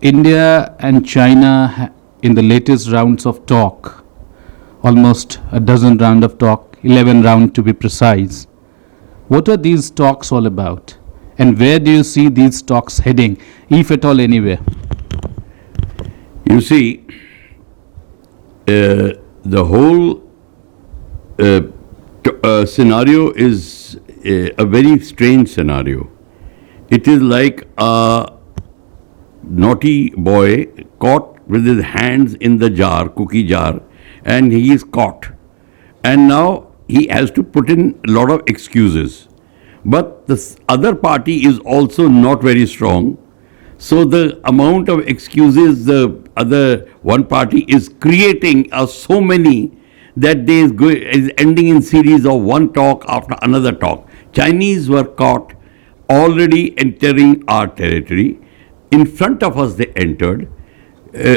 India and China in the latest rounds of talk, almost a dozen round of talk, 11 round to be precise. What are these talks all about? And where do you see these talks heading, if at all anywhere? You see, the whole scenario is a very strange scenario. It is like a naughty boy caught with his hands in the jar, cookie jar, and he is caught. And now he has to put in a lot of excuses. But the other party is also not very strong. So the amount of excuses the other one party is creating are so many that they is ending in series of one talk after another talk. Chinese were caught already entering our territory. In front of us they entered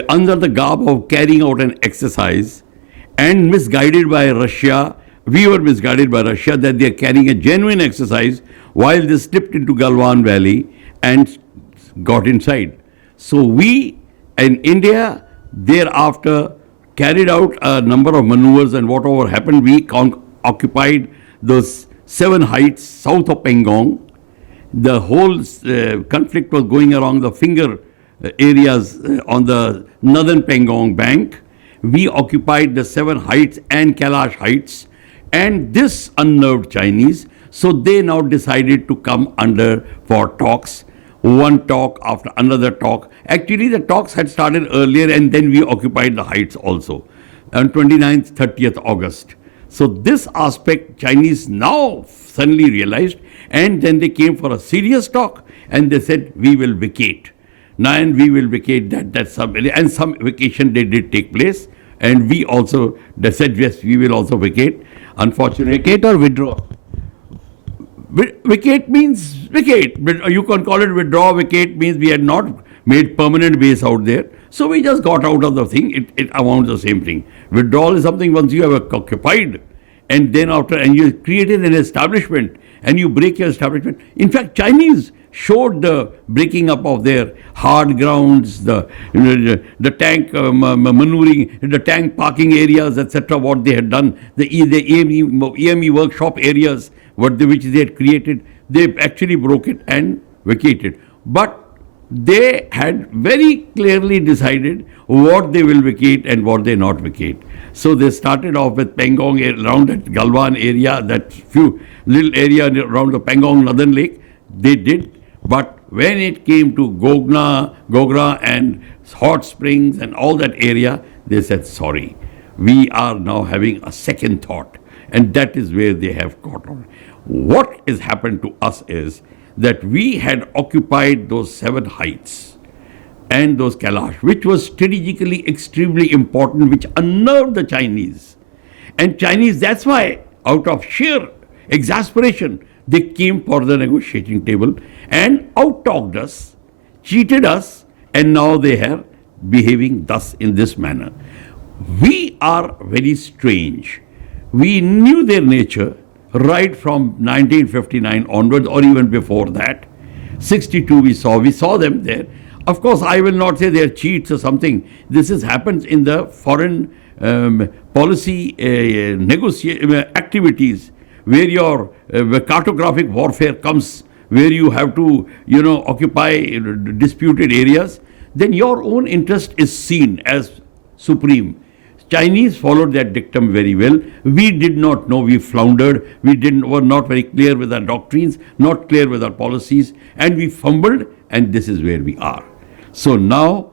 under the garb of carrying out an exercise, and misguided by Russia. We were misguided by Russia that they are carrying a genuine exercise while they slipped into Galwan Valley and got inside. So we in India thereafter carried out a number of maneuvers, and whatever happened, we occupied those 7 heights south of Pangong. The whole conflict was going along the finger areas on the northern Pangong bank. We occupied the 7 heights and Kailash heights, and this unnerved Chinese. So they now decided to come under for talks, one talk after another talk. Actually, the talks had started earlier, and then we occupied the heights also on 29th, 30th August. So this aspect Chinese now suddenly realized, and then they came for a serious talk, and they said, we will vacate. Now, and we will vacate and some vacation they did take place, and we also, they said, yes, we will also vacate. Unfortunately, Vacate or withdraw? Vacate means vacate. You can call it withdraw. Vacate means we had not made permanent base out there. So we just got out of the thing. It amounts the same thing. Withdrawal is something once you have occupied, and then after, and you created an establishment, and you break your establishment. In fact, Chinese showed the breaking up of their hard grounds, the tank maneuvering, the tank parking areas, etc. What they had done, the EME workshop areas, which they had created, they actually broke it and vacated. But they had very clearly decided what they will vacate and what they not vacate. So they started off with Pangong around that Galwan area, that few little area around the Pangong Northern Lake, they did. But when it came to Gogra and Hot Springs and all that area, they said, sorry, we are now having a second thought. And that is where they have caught on. What has happened to us is that we had occupied those 7 heights and those Kailash, which was strategically extremely important, which unnerved the Chinese. And Chinese, that's why, out of sheer exasperation, they came for the negotiating table and out-talked us, cheated us, and now they are behaving thus in this manner. We are very strange. We knew their nature right from 1959 onwards, or even before that. 62 we saw them there. Of course, I will not say they are cheats or something. This happens in the foreign policy activities, where your cartographic warfare comes, where you have to, occupy disputed areas. Then your own interest is seen as supreme. Chinese followed that dictum very well. We did not know. We floundered. Were not very clear with our doctrines, not clear with our policies, and we fumbled, and this is where we are. So now,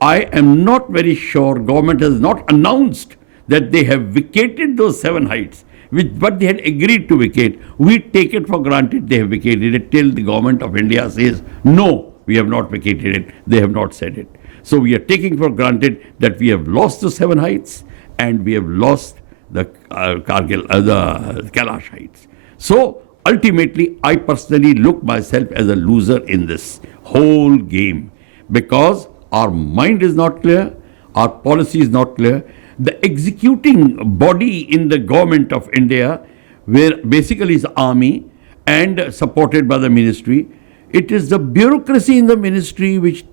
I am not very sure. Government has not announced that they have vacated those 7 heights, but they had agreed to vacate. We take it for granted they have vacated it till the government of India says, no, we have not vacated it. They have not said it. So we are taking for granted that we have lost the 7 heights and we have lost the the Kailash heights. So ultimately, I personally look myself as a loser in this whole game, because our mind is not clear, our policy is not clear. The executing body in the government of India, where basically is army and supported by the ministry, it is the bureaucracy in the ministry which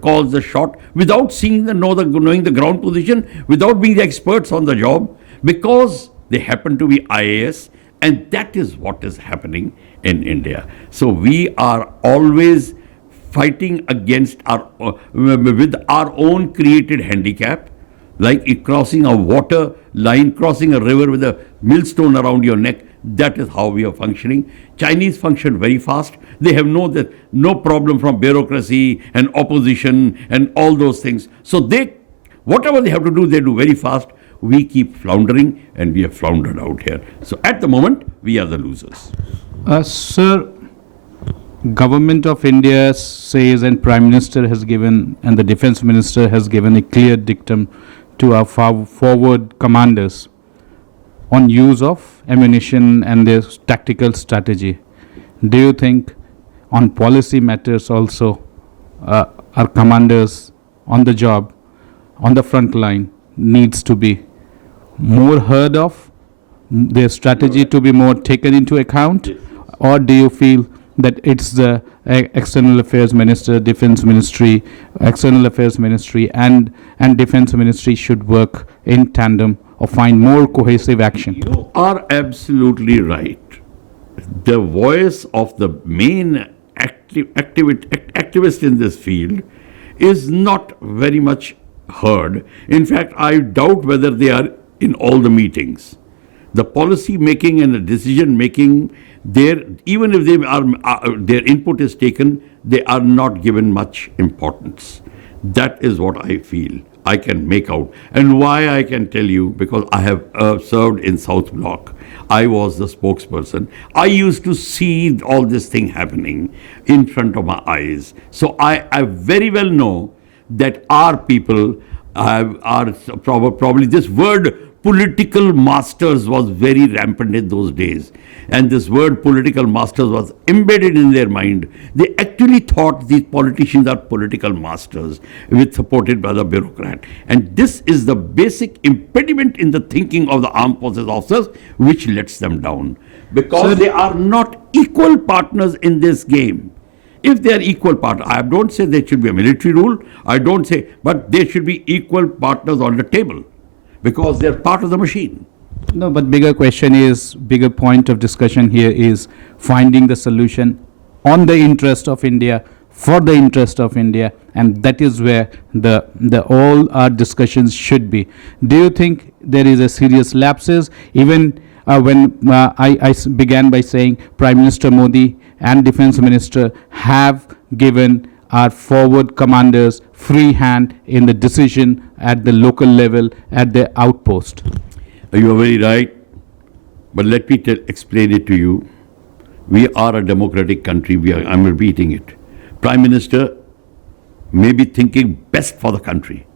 calls the shot without knowing the ground position, without being the experts on the job, because they happen to be IAS, and that is what is happening in India. So we are always fighting against with our own created handicap, like crossing a water line, crossing a river with a millstone around your neck. That is how we are functioning. Chinese function very fast. They have no problem from bureaucracy and opposition and all those things. So whatever they have to do, they do very fast. We keep floundering, and we have floundered out here. So at the moment, we are the losers. Sir, Government of India says, and Prime Minister has given, and the Defence Minister has given a clear dictum to our forward commanders on use of ammunition and their tactical strategy. Do you think on policy matters also our commanders on the job, on the front line, needs to be more heard of, their strategy to be more taken into account? Or do you feel that it's the External Affairs Minister, Defence Ministry, External Affairs Ministry and Defence Ministry should work in tandem or find more cohesive action? You are absolutely right. The voice of the main activist in this field is not very much heard. In fact, I doubt whether they are in all the meetings. The policy making and the decision making, even if their input is taken, they are not given much importance. That is what I feel I can make out. And why I can tell you, because I have served in South Block. I was the spokesperson. I used to see all this thing happening in front of my eyes. So I very well know that our people are probably, this word political masters was very rampant in those days. And this word political masters was embedded in their mind. They actually thought these politicians are political masters, supported by the bureaucrat. And this is the basic impediment in the thinking of the armed forces officers, which lets them down. Because they are not equal partners in this game. If they are equal partners, I don't say there should be a military rule, I don't say, but they should be equal partners on the table, because they're part of the machine. No, but bigger point of discussion here is finding the solution on the interest of India, for the interest of India, and that is where all our discussions should be. Do you think there is a serious lapses? Even when I began by saying Prime Minister Modi and Defence Minister have given our forward commanders free hand in the decision at the local level, at the outpost. You are very right, but let me explain it to you. We are a democratic country. I'm repeating it. Prime Minister may be thinking best for the country,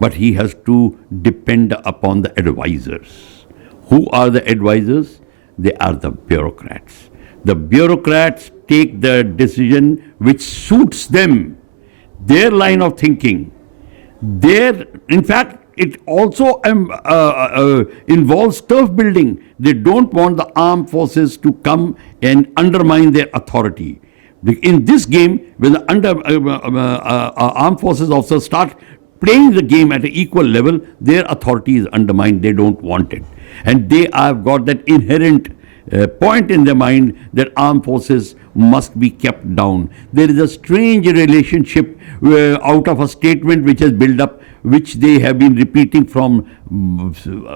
but he has to depend upon the advisors. Who are the advisors? They are the bureaucrats. The bureaucrats take the decision which suits them, their line of thinking. In fact, it also involves turf building. They don't want the armed forces to come and undermine their authority. In this game, when the armed forces officers start playing the game at an equal level, their authority is undermined. They don't want it. And they have got that inherent point in their mind that armed forces must be kept down. There is a strange relationship out of a statement which has built up, which they have been repeating from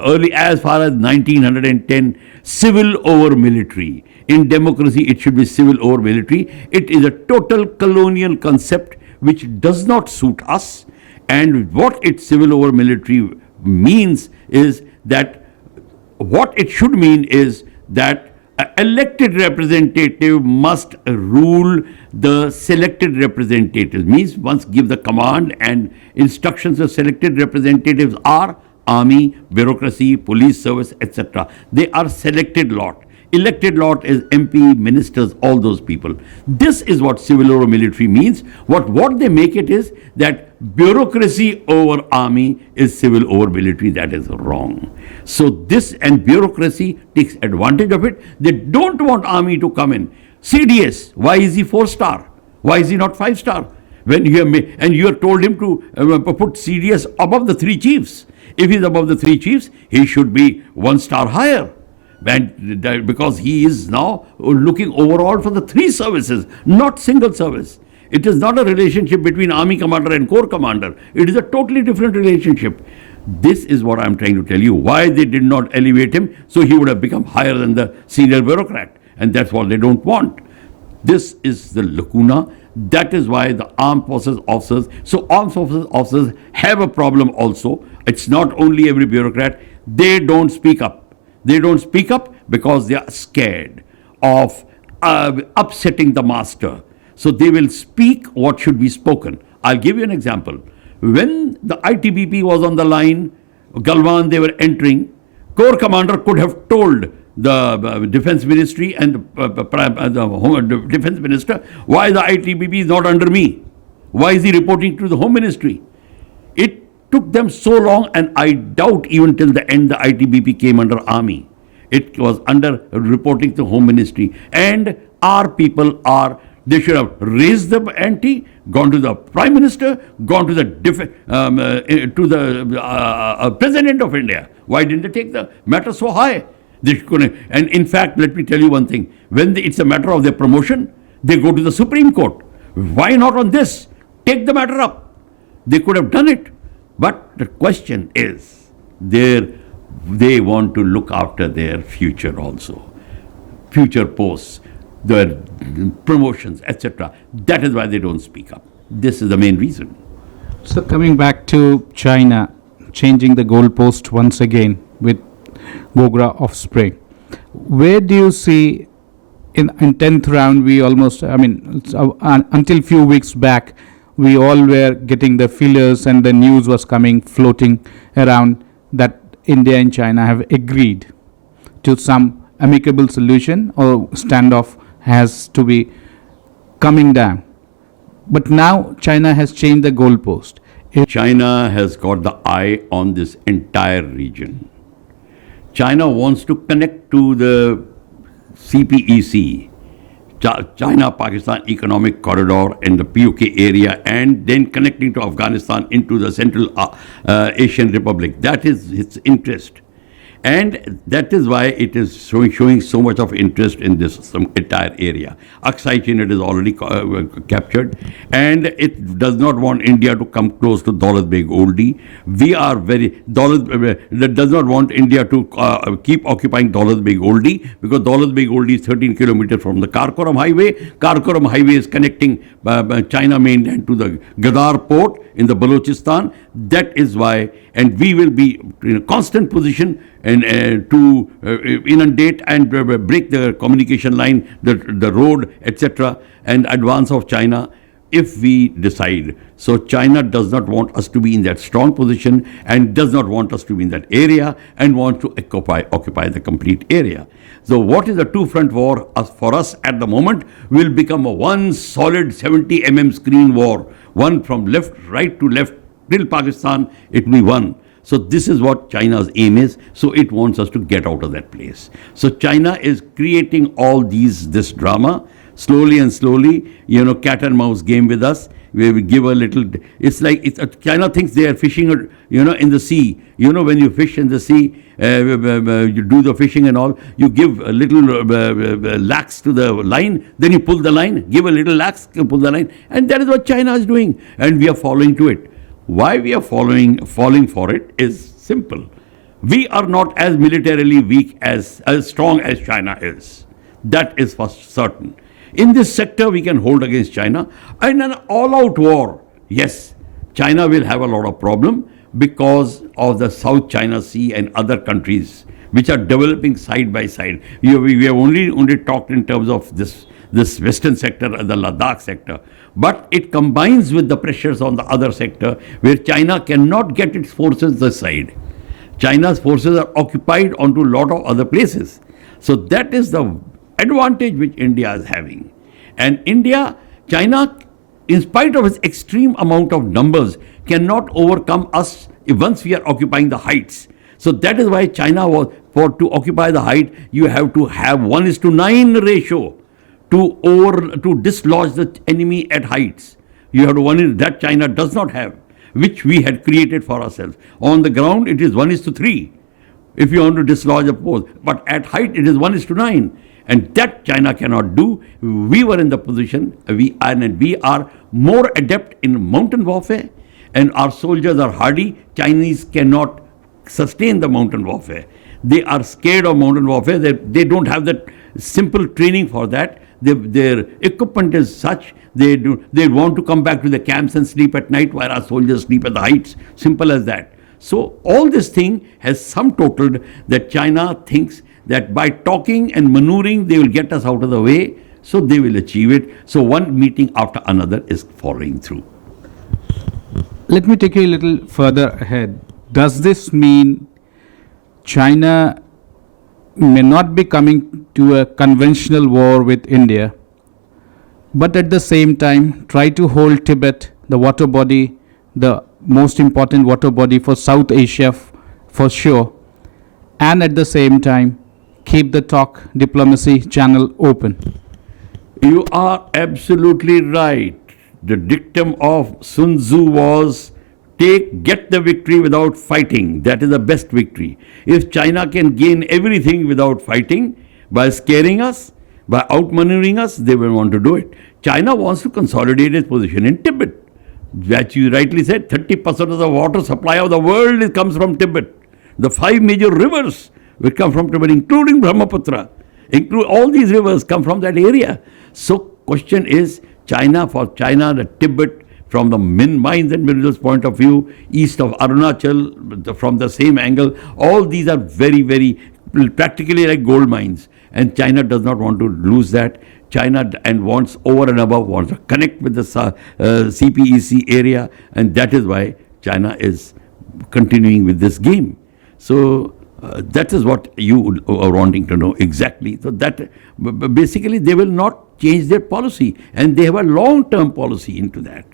early, as far as 1910, civil over military. In democracy, it should be civil over military. It is a total colonial concept which does not suit us. And what civil over military means is that, what it should mean is that an elected representative must rule the selected representatives. Means once give the command and instructions of selected representatives are army, bureaucracy, police service, etc. They are selected lot. Elected lot is MP, ministers, all those people. This is what civil over military means. What they make it is that bureaucracy over army is civil over military. That is wrong. So this, and bureaucracy takes advantage of it. They don't want army to come in. CDS, why is he 4-star? Why is he not 5-star? When you have made, and you have told him to put CDS above the three chiefs. If he's above the three chiefs, he should be one star higher. And because he is now looking overall for the three services, not single service. It is not a relationship between army commander and corps commander. It is a totally different relationship. This is what I'm trying to tell you. Why they did not elevate him, so he would have become higher than the senior bureaucrat. And that's what they don't want. This is the lacuna. That is why the armed forces officers, so armed forces officers have a problem also. It's not only every bureaucrat. They don't speak up. They don't speak up because they are scared of upsetting the master. So they will speak what should be spoken. I'll give you an example. When the ITBP was on the line, Galwan, they were entering, Corps commander could have told the defense ministry and the defense minister, why the ITBP is not under me? Why is he reporting to the home ministry? It took them so long, and I doubt even till the end the ITBP came under army. It was under reporting to home ministry. And our people are, they should have raised the ante, gone to the prime minister, gone to the president of India. Why didn't they take the matter so high? They couldn't. And in fact, let me tell you one thing. When it's a matter of their promotion, they go to the Supreme Court. Why not on this? Take the matter up. They could have done it. But the question is, they want to look after their future also. Future posts, their promotions, etc. That is why they don't speak up. This is the main reason. So coming back to China, changing the goalpost once again with Gogra offspring, where do you see in 10th round, we almost, until few weeks back, we all were getting the feelers and the news was coming, floating around that India and China have agreed to some amicable solution or standoff has to be coming down. But now China has changed the goalpost. China has got the eye on this entire region. China wants to connect to the CPEC, China-Pakistan Economic Corridor in the POK area, and then connecting to Afghanistan into the Central Asian Republic. That is its interest. And that is why it is showing so much of interest in this entire area. Aksai Chin it is already captured, and it does not want India to come close to Daulat Beg Oldie. We are that does not want India to keep occupying Daulat Beg Oldie, because Daulat Beg Oldie is 13 kilometers from the Karakoram Highway. Karakoram Highway is connecting China mainland to the Gadar port in the Balochistan. That is why, and we will be in a constant position and to inundate and break the communication line, the road, etc., and advance of China if we decide. So China does not want us to be in that strong position and does not want us to be in that area and want to occupy the complete area. So what is the two-front war for us at the moment will become a one solid 70 mm screen war, one from right to left till Pakistan, it will be one. So this is what China's aim is. So it wants us to get out of that place. So China is creating all this drama slowly and slowly, cat and mouse game with us. We give a little, it's like, China thinks they are fishing, in the sea. When you fish in the sea, you do the fishing and all, you give a little lax to the line, then you pull the line, give a little lax, you pull the line. And that is what China is doing. And we are following to it. Why we are falling for it is simple. We are not as militarily weak, as strong as China is. That is for certain. In this sector, we can hold against China. In an all-out war, yes, China will have a lot of problem because of the South China Sea and other countries which are developing side by side. We have only talked in terms of this western sector and the Ladakh sector. But it combines with the pressures on the other sector where China cannot get its forces this side. China's forces are occupied onto a lot of other places. So that is the advantage which India is having. And China, in spite of its extreme amount of numbers, cannot overcome us once we are occupying the heights. So that is why China to occupy the height, you have to have 1:9 ratio to dislodge the enemy at heights. You have to one is that China does not have, which we had created for ourselves. On the ground, it is 1:3 if you want to dislodge a post. But at height, it is 1:9. And that China cannot do. We were in the position, we are more adept in mountain warfare, and our soldiers are hardy. Chinese cannot sustain the mountain warfare. They are scared of mountain warfare. They don't have that simple training for that. Their equipment is such, they want to come back to the camps and sleep at night while our soldiers sleep at the heights. Simple as that. So all this thing has sum totaled that China thinks that by talking and maneuvering, they will get us out of the way. So they will achieve it. So one meeting after another is following through. Let me take you a little further ahead. Does this mean China may not be coming to a conventional war with India, but at the same time try to hold Tibet, the water body, the most important water body for South Asia for sure, and at the same time keep the talk diplomacy channel open? You are absolutely right. The dictum of Sun Tzu was get the victory without fighting. That is the best victory. If China can gain everything without fighting, by scaring us, by outmaneuvering us, they will want to do it. China wants to consolidate its position in Tibet. That you rightly said, 30% of the water supply of the world comes from Tibet. The 5 major rivers which come from Tibet, including Brahmaputra, all these rivers come from that area. So question is, for China, the Tibet, from the mines and minerals point of view, east of Arunachal, from the same angle, all these are very, very practically like gold mines. And China does not want to lose that. China and wants over and above, wants to connect with the CPEC area, and that is why China is continuing with this game. So that is what you are wanting to know exactly. So that basically they will not change their policy, and they have a long-term policy into that.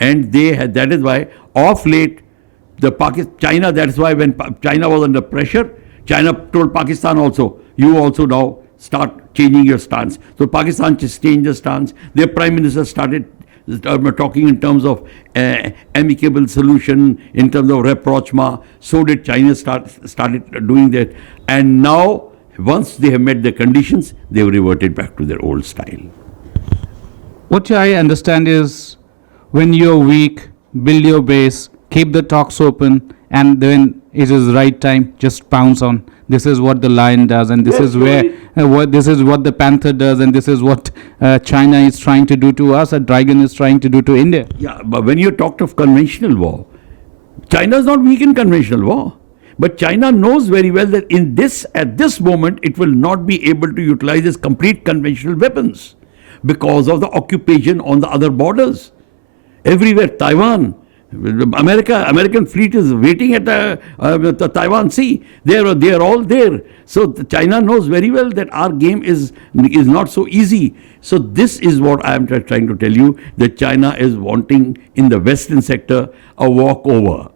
And that is why off late, China, that's why when China was under pressure, China told Pakistan also, you also now start changing your stance. So Pakistan just changed their stance. Their prime minister started talking in terms of amicable solution, in terms of rapprochement. So did China started doing that. And now, once they have met the conditions, they have reverted back to their old style. What I understand is, when you're weak, build your base, keep the talks open, and then it is right time, just pounce on. This is what the lion does, and this is this is what the panther does, and this is what China is trying to do to us, a dragon is trying to do to India. Yeah, but when you talked of conventional war, China is not weak in conventional war. But China knows very well that at this moment, it will not be able to utilize its complete conventional weapons because of the occupation on the other borders. Everywhere, Taiwan, American fleet is waiting at the Taiwan Sea. They are all there. So China knows very well that our game is not so easy. So this is what I am trying to tell you, that China is wanting in the Western sector a walkover.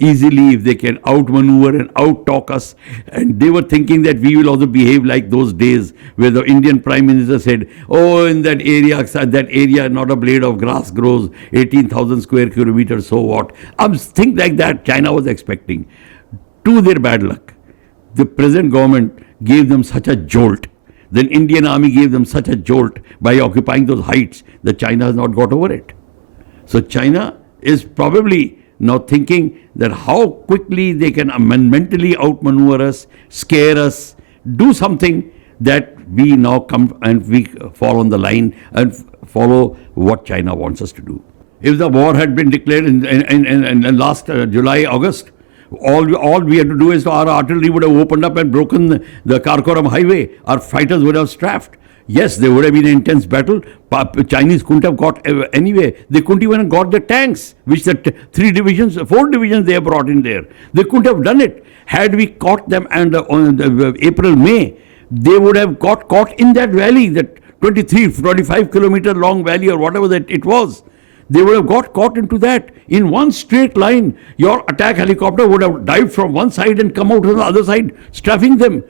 Easily, if they can outmaneuver and out-talk us. And they were thinking that we will also behave like those days where the Indian Prime Minister said, oh, in that area not a blade of grass grows, 18,000 square kilometers, so what? Things like that China was expecting. To their bad luck, the present government gave them such a jolt. Then Indian army gave them such a jolt by occupying those heights that China has not got over it. So China is probably now thinking that how quickly they can mentally outmaneuver us, scare us, do something that we now come and we fall on the line and follow what China wants us to do. If the war had been declared in last July, August, all we had to do is our artillery would have opened up and broken the Karakoram highway. Our fighters would have strafed. Yes, there would have been an intense battle. Chinese couldn't have got anyway. They couldn't even have got the tanks, which the 4 divisions they have brought in there. They couldn't have done it. Had we caught them and on April, May, they would have got caught in that valley, that 25 kilometer long valley or whatever that it was. They would have got caught into that. In one straight line, your attack helicopter would have dived from one side and come out on the other side, strafing them.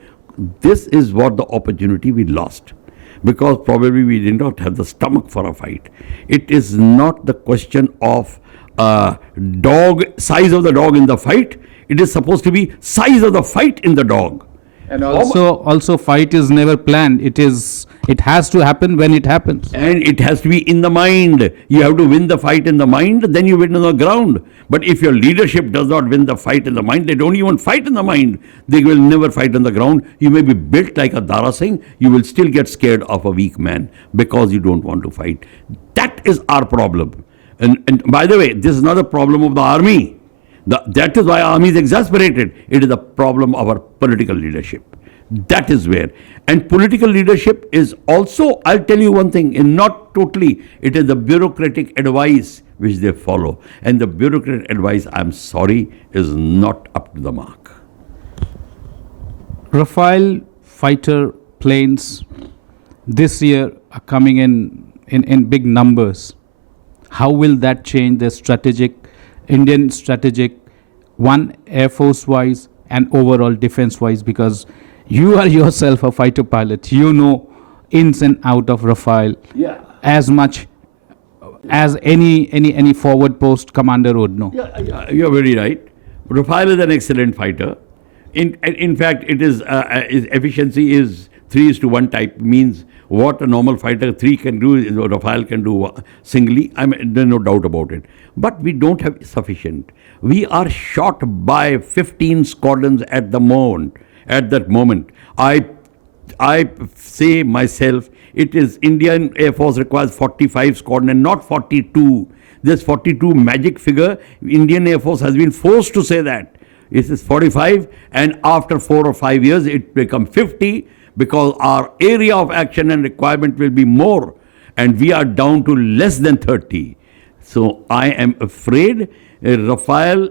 This is what the opportunity we lost. because probably we did not have the stomach for a fight. It is not the question of dog, size of the dog in the fight. It is supposed to be size of the fight in the dog. And also fight is never planned. It has to happen when it happens. And it has to be in the mind. You have to win the fight in the mind, then you win on the ground. But if your leadership does not win the fight in the mind, they don't even fight in the mind. They will never fight on the ground. You may be built like a Dara Singh, you will still get scared of a weak man because you don't want to fight. That is our problem. And by the way, this is not a problem of the army. That is why army is exasperated. It is a problem of our political leadership. That is where. And political leadership is also, I'll tell you one thing, and not totally, it is the bureaucratic advice which they follow. And the bureaucratic advice, I'm sorry, is not up to the mark. Rafale fighter planes this year are coming in big numbers. How will that change the Indian strategic, one Air Force wise and overall defense wise? Because you are yourself a fighter pilot. You know ins and out of Rafale as much as any forward post commander would know. Yeah, you're very right. Rafale is an excellent fighter. In fact, its efficiency is 3:1 type, means what a normal fighter 3 can do, Rafale can do singly. There's no doubt about it. But we don't have sufficient. We are short by 15 squadrons at the moment. At that moment, I say myself, it is Indian Air Force requires 45 squadron and not 42. This 42 magic figure, Indian Air Force has been forced to say that. It is 45, and after 4 or 5 years, it becomes 50, because our area of action and requirement will be more, and we are down to less than 30. So I am afraid Rafale,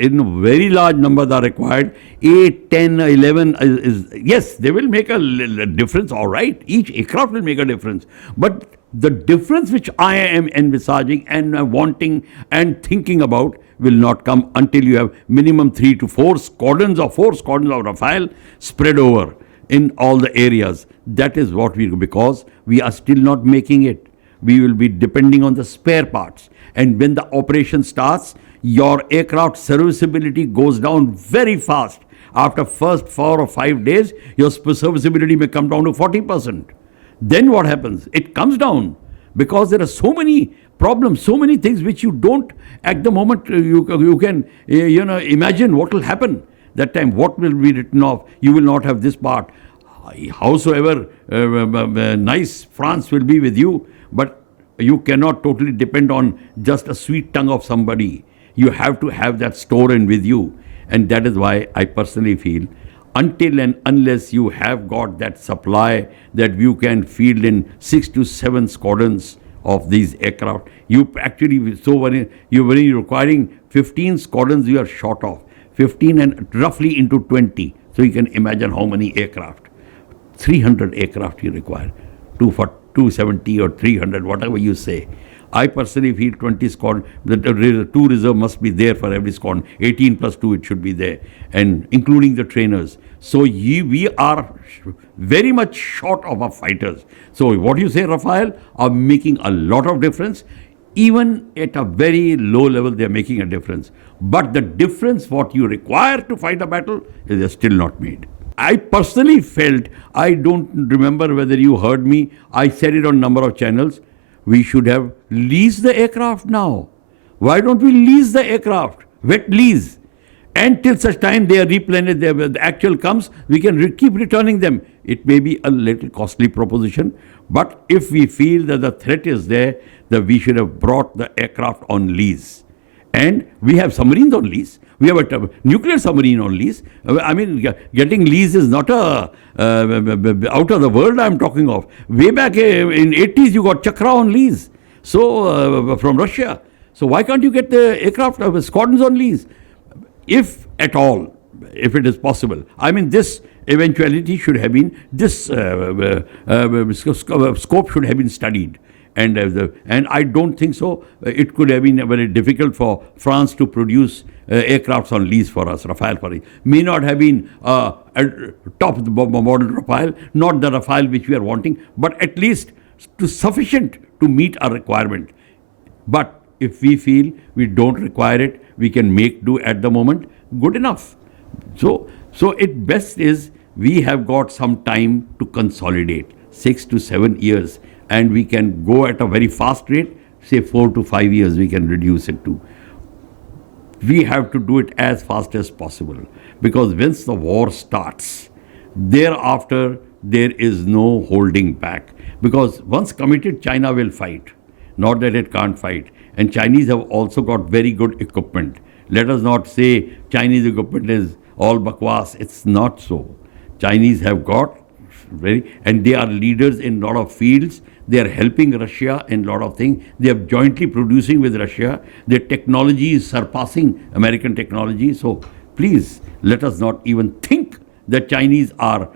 in very large numbers are required. 8, 10, 11 yes, they will make a difference, all right. Each aircraft will make a difference. But the difference which I am envisaging and wanting and thinking about will not come until you have minimum 3 to 4 squadrons or 4 squadrons of Rafale spread over in all the areas. That is what because we are still not making it. We will be depending on the spare parts. And when the operation starts, your aircraft serviceability goes down very fast. After first 4 or 5 days, your serviceability may come down to 40%. Then what happens? It comes down because there are so many problems, so many things which you don't, at the moment, you can imagine what will happen. That time, what will be written off? You will not have this part. Howsoever nice France will be with you, but you cannot totally depend on just a sweet tongue of somebody. You have to have that store in with you. And that is why I personally feel, until and unless you have got that supply that you can field in 6 to 7 squadrons of these aircraft, you actually, you're very requiring 15 squadrons you are short of. 15 and roughly into 20. So you can imagine how many aircraft. 300 aircraft you require. 270 or 300, whatever you say. I personally feel 20 squadron, the 2 reserve must be there for every squadron. 18 plus 2 it should be there, and including the trainers. So we are very much short of our fighters. So what you say, Rafale, are making a lot of difference. Even at a very low level, they are making a difference. But the difference what you require to fight a battle is still not made. I personally felt, I don't remember whether you heard me, I said it on a number of channels, we should have leased the aircraft now. Why don't we lease the aircraft? Wet lease. And till such time they are replenished, the actual comes, we can keep returning them. It may be a little costly proposition, but if we feel that the threat is there, that we should have brought the aircraft on lease. And we have submarines on lease. We have a nuclear submarine on lease. I mean, getting lease is not a out of the world I'm talking of. Way back in 80s, you got Chakra on lease. So, from Russia. So why can't you get the aircraft squadrons on lease? If at all, if it is possible. I mean, this eventuality should have been, this scope should have been studied. And I don't think so. It could have been very difficult for France to produce aircrafts on lease for us, Rafale for us. May not have been a top of the model Rafale, not the Rafale which we are wanting, but at least sufficient to meet our requirement. But if we feel we don't require it, we can make do at the moment, good enough. So it best is we have got some time to consolidate, 6 to 7 years, and we can go at a very fast rate, say 4 to 5 years we can reduce it to. We have to do it as fast as possible, because once the war starts, thereafter there is no holding back. Because once committed, China will fight. Not that it can't fight. And Chinese have also got very good equipment. Let us not say Chinese equipment is all bakwas. It's not so. Chinese have got and they are leaders in a lot of fields. They are helping Russia in a lot of things. They are jointly producing with Russia. Their technology is surpassing American technology. So please, let us not even think that Chinese are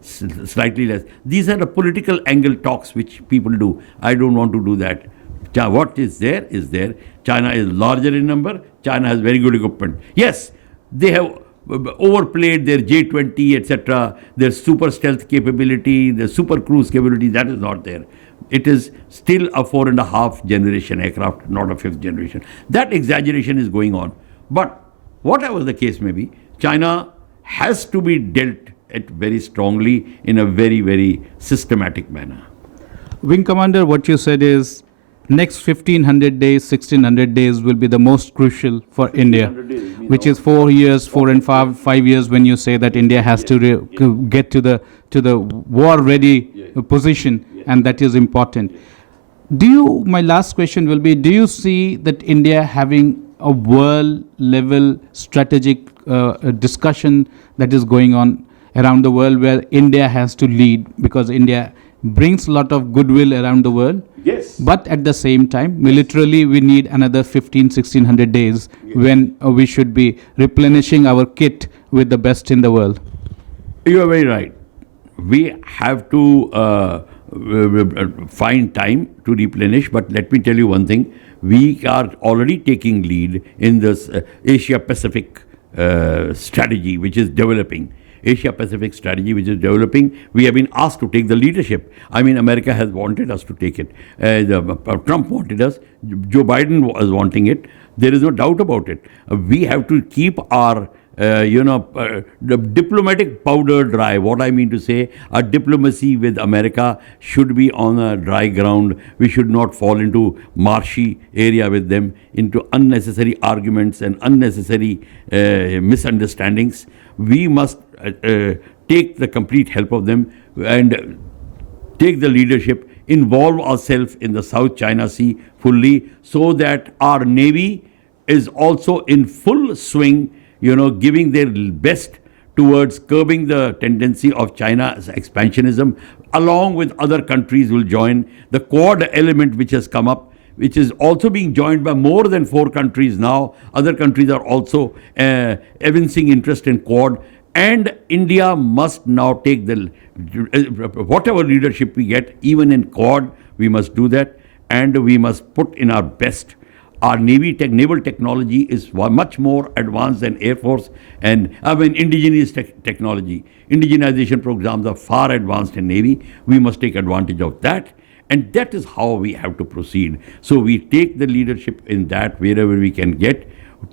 slightly less. These are the political angle talks which people do. I don't want to do that. What is there is there. China is larger in number. China has very good equipment. Yes, they have overplayed their J-20, etc., their super stealth capability, their super cruise capability. That is not there. It is still a 4.5 generation aircraft, not a 5th generation. That exaggeration is going on. But whatever the case may be, China has to be dealt at very strongly in a very, very systematic manner. Wing Commander, what you said is next 1500 days, 1600 days will be the most crucial for India, which is 4 years, 4 and 5 years when you say that India has to get to the war-ready position, and that is important. My last question will be, do you see that India having a world-level strategic discussion that is going on around the world where India has to lead, because India brings a lot of goodwill around the world? Yes. But at the same time, militarily, we need another 1600 days when we should be replenishing our kit with the best in the world. You are very right. We have to find time to replenish, but let me tell you one thing. We are already taking lead in this Asia-Pacific strategy, which is developing. Asia-Pacific strategy, which is developing, we have been asked to take the leadership. I mean, America has wanted us to take it. Trump wanted us. Joe Biden was wanting it. There is no doubt about it. We have to keep our, the diplomatic powder dry. What I mean to say, our diplomacy with America should be on a dry ground. We should not fall into marshy area with them, into unnecessary arguments and unnecessary misunderstandings. We must take the complete help of them and take the leadership, involve ourselves in the South China Sea fully, so that our Navy is also in full swing, giving their best towards curbing the tendency of China's expansionism. Along with other countries will join the Quad element which has come up, which is also being joined by more than 4 countries now. Other countries are also evincing interest in Quad. And India must now take whatever leadership we get, even in Quad, we must do that. And we must put in our best. Our naval technology is much more advanced than Air Force and indigenous technology. Indigenization programs are far advanced in Navy. We must take advantage of that. And that is how we have to proceed. So we take the leadership in that wherever we can get,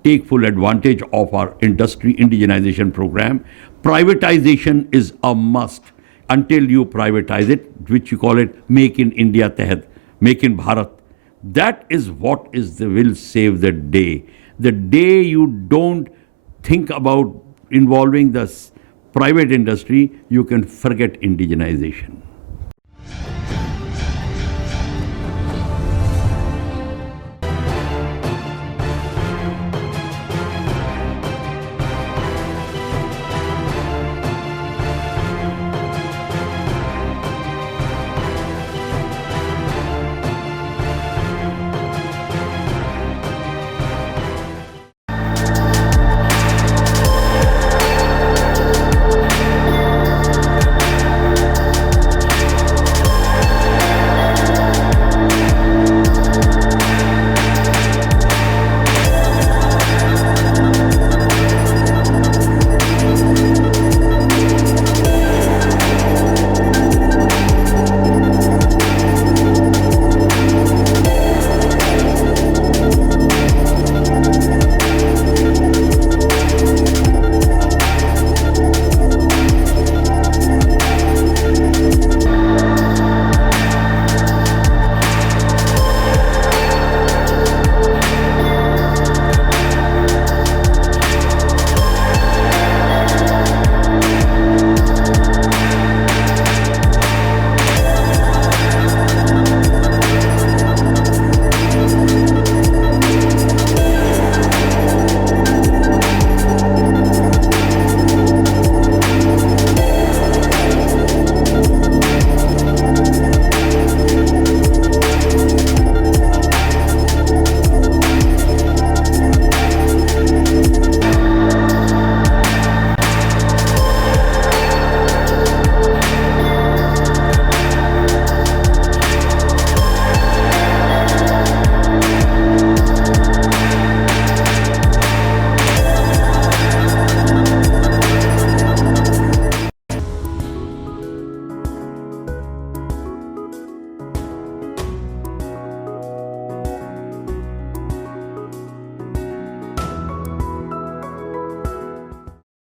take full advantage of our industry indigenization program. Privatization is a must. Until you privatize it, which you call it Make in India Tehat, Make in Bharat, that is what will save the day. The day you don't think about involving the private industry, you can forget indigenization.